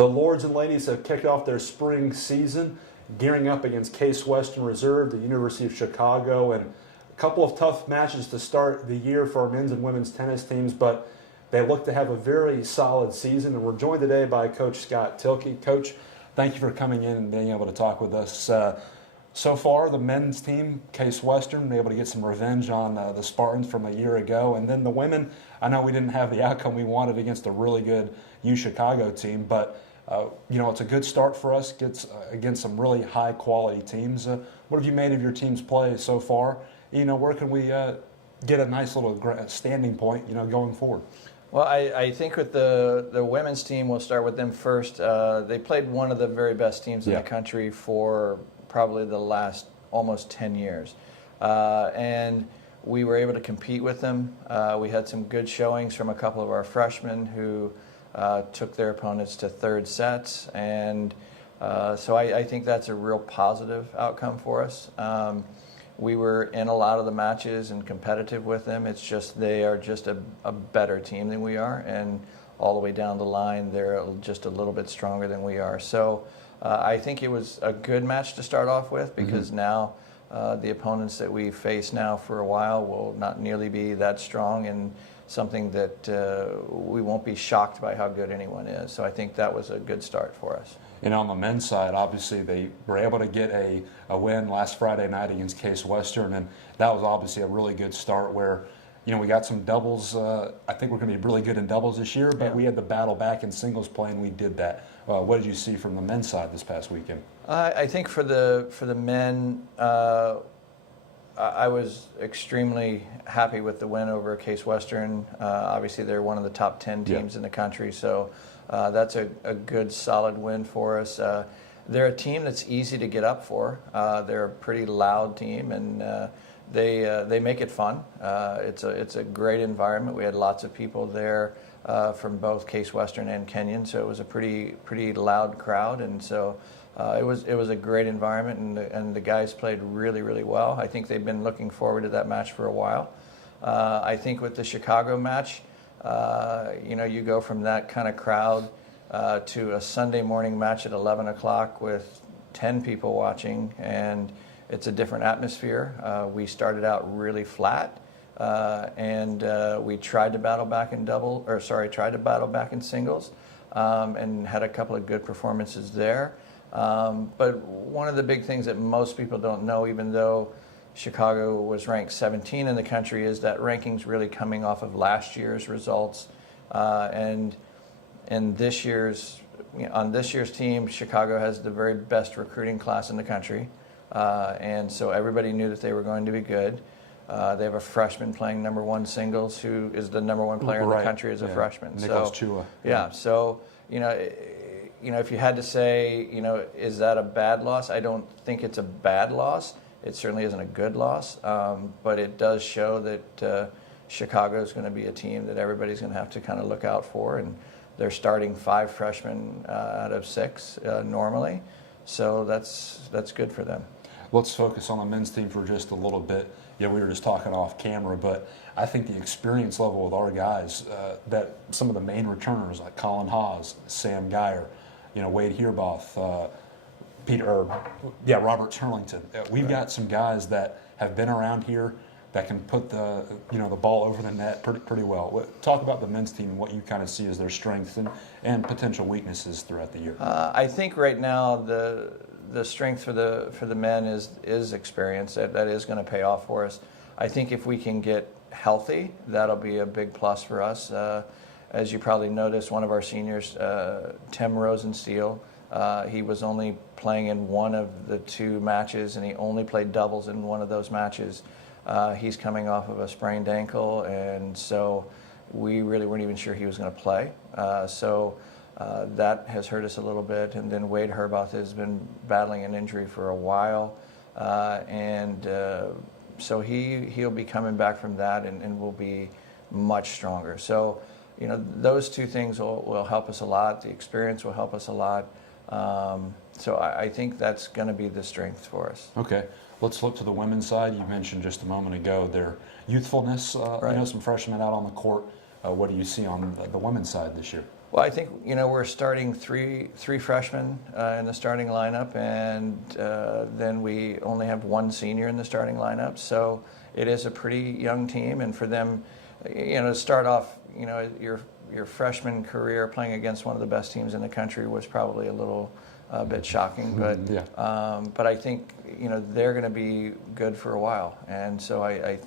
The Lords and Ladies have kicked off their spring season, gearing up against Case Western Reserve, the University of Chicago, and a couple of tough matches to start the year for our men's and women's tennis teams, but they look to have a very solid season. And we're joined today by Coach Scott Thielke. Coach, thank you for coming in and being able to talk with us. So far, the men's team, Case Western, been able to get some revenge on the Spartans from a year ago. And then the women, I know we didn't have the outcome we wanted against a really good U Chicago team, but it's a good start for us against some really high-quality teams. What have you made of your team's play so far? Where can we get a nice little standing point, going forward? Well, I think with the women's team, we'll start with them first. They played one of the very best teams in the country for probably the last almost 10 years. And we were able to compete with them. We had some good showings from a couple of our freshmen who took their opponents to third sets. And so I think that's a real positive outcome for us. We were in a lot of the matches and competitive with them. It's just they are just a better team than we are, and all the way down the line, they're just a little bit stronger than we are. So I think it was a good match to start off with, because now the opponents that we face now for a while will not nearly be that strong, and something that we won't be shocked by how good anyone is. So I think that was a good start for us. And on the men's side, obviously, they were able to get a win last Friday night against Case Western, and that was obviously a really good start where, we got some doubles. I think we're going to be really good in doubles this year, but we had the battle back in singles play, and we did that. What did you see from the men's side this past weekend? I think for the men, I was extremely happy with the win over Case Western. Obviously, they're one of the top 10 teams in the country, so that's a good, solid win for us. They're a team that's easy to get up for. They're a pretty loud team, and they make it fun. It's a great environment. We had lots of people there from both Case Western and Kenyon, so it was a pretty loud crowd, and so it was a great environment, and the guys played really, really well. I think they've been looking forward to that match for a while. I think with the Chicago match, you go from that kind of crowd to a Sunday morning match at 11 o'clock with 10 people watching, and it's a different atmosphere. We started out really flat, and we tried to battle back in singles, and had a couple of good performances there. But one of the big things that most people don't know, even though Chicago was ranked 17 in the country, is that ranking's really coming off of last year's results. And on this year's team, Chicago has the very best recruiting class in the country. And so everybody knew that they were going to be good. They have a freshman playing number one singles who is the number one player in the country as a freshman. Nicholas Chua. So, if you had to say, is that a bad loss? I don't think it's a bad loss. It certainly isn't a good loss, but it does show that Chicago is going to be a team that everybody's going to have to kind of look out for, and they're starting 5 freshmen out of 6 normally, so that's good for them. Let's focus on the men's team for just a little bit. We were just talking off camera, but I think the experience level with our guys, that some of the main returners like Colin Haas, Sam Geyer, Wade Herboth, Robert Turlington. We've got some guys that have been around here that can put the ball over the net pretty well. Talk about the men's team and what you kind of see as their strengths and potential weaknesses throughout the year. I think right now the strength for the men is experience. That is going to pay off for us. I think if we can get healthy, that'll be a big plus for us. As you probably noticed, one of our seniors, Tim Rosensteel, he was only playing in one of the 2 matches, and he only played doubles in one of those matches. He's coming off of a sprained ankle, and so we really weren't even sure he was going to play. So that has hurt us a little bit. And then Wade Herboth has been battling an injury for a while, and so he'll be coming back from that and will be much stronger. So those 2 things will help us a lot. The experience will help us a lot. So I think that's going to be the strength for us. Okay. Let's look to the women's side. You mentioned just a moment ago their youthfulness. Right. Some freshmen out on the court. What do you see on the women's side this year? Well, I think we're starting three freshmen in the starting lineup, and then we only have one senior in the starting lineup. So it is a pretty young team, and for them, to start off, your freshman career playing against one of the best teams in the country was probably a bit shocking. But I think they're going to be good for a while, and so I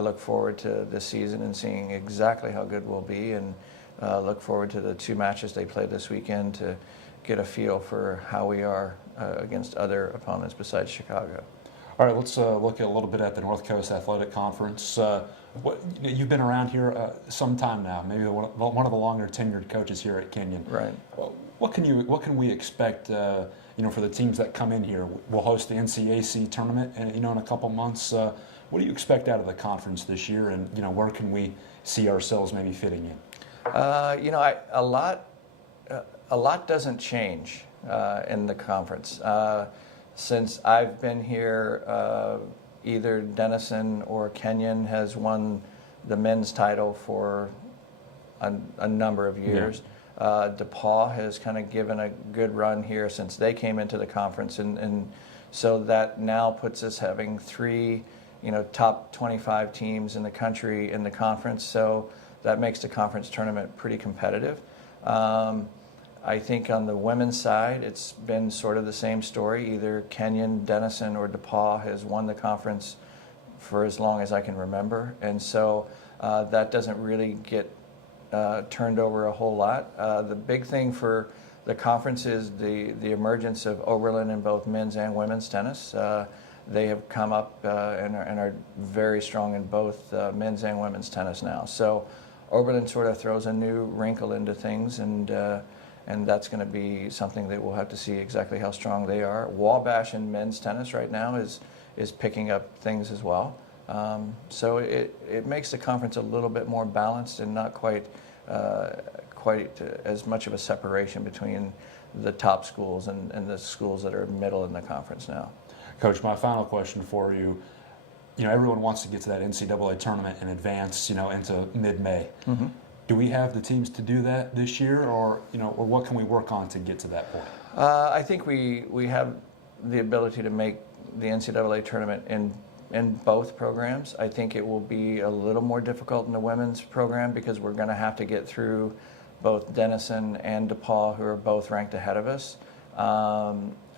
look forward to this season and seeing exactly how good we'll be, and look forward to the two matches they play this weekend to get a feel for how we are against other opponents besides Chicago. All right, let's look a little bit at the North Coast Athletic Conference. You've been around here some time now, maybe one of the longer tenured coaches here at Kenyon. Right. What can we expect? For the teams that come in here, we'll host the NCAA Tournament, in a couple months. What do you expect out of the conference this year, and where can we see ourselves maybe fitting in? A lot doesn't change in the conference. Since I've been here, either Denison or Kenyon has won the men's title for a number of years. Yeah. DePaul has kind of given a good run here since they came into the conference, and so that now puts us having three, top 25 teams in the country in the conference. So that makes the conference tournament pretty competitive. I think on the women's side, it's been sort of the same story. Either Kenyon, Denison, or DePaul has won the conference for as long as I can remember. And so that doesn't really get turned over a whole lot. The big thing for the conference is the emergence of Oberlin in both men's and women's tennis. They have come up and are very strong in both men's and women's tennis now. So Oberlin sort of throws a new wrinkle into things, and that's going to be something that we'll have to see exactly how strong they are. Wabash in men's tennis right now is picking up things as well. So it makes the conference a little bit more balanced and not quite as much of a separation between the top schools and the schools that are middle in the conference now. Coach, my final question for you. Everyone wants to get to that NCAA tournament and advance, into mid-May. Mm-hmm. Do we have the teams to do that this year, or what can we work on to get to that point? I think we have the ability to make the NCAA tournament in both programs. I think it will be a little more difficult in the women's program because we're going to have to get through both Denison and DePaul, who are both ranked ahead of us.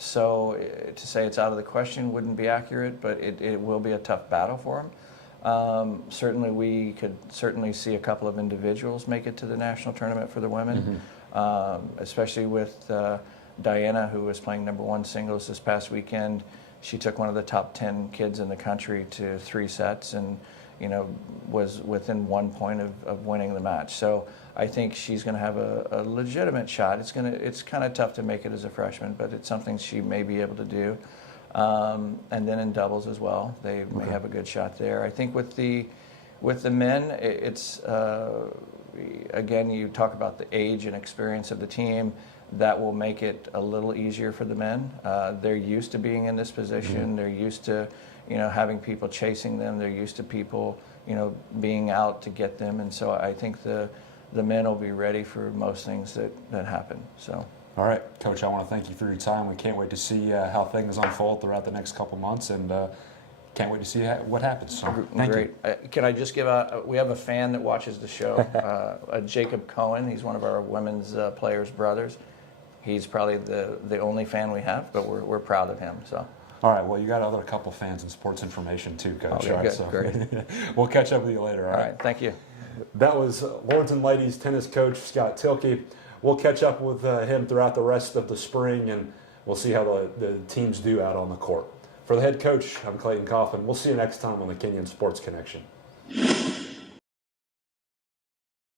So to say it's out of the question wouldn't be accurate, but it will be a tough battle for them. Certainly we could see a couple of individuals make it to the national tournament for the women, mm-hmm. Especially with Diana, who was playing #1 singles this past weekend. She took one of the top 10 kids in the country to 3 sets and was within 1 point of winning the match. So I think she's going to have a legitimate shot. It's kind of tough to make it as a freshman, but it's something she may be able to do. And then in doubles as well, they may have a good shot there. I think with the men, it's again, you talk about the age and experience of the team. That will make it a little easier for the men. They're used to being in this position. Mm-hmm. They're used to having people chasing them. They're used to people being out to get them. And so I think the men will be ready for most things that happen. So. All right, Coach, I want to thank you for your time. We can't wait to see how things unfold throughout the next couple months, and can't wait to see what happens. So, thank you. Can I just give we have a fan that watches the show, Jacob Cohen. He's one of our women's players' brothers. He's probably the only fan we have, but we're proud of him. So. All right, well, you got other couple fans in sports information too, Coach. Okay, all right, good, so great. We'll catch up with you later. All right, thank you. That was Lords and Ladies tennis coach Scott Thielke. We'll catch up with him throughout the rest of the spring, and we'll see how the teams do out on the court. For the head coach, I'm Clayton Coffin. We'll see you next time on the Kenyon Sports Connection.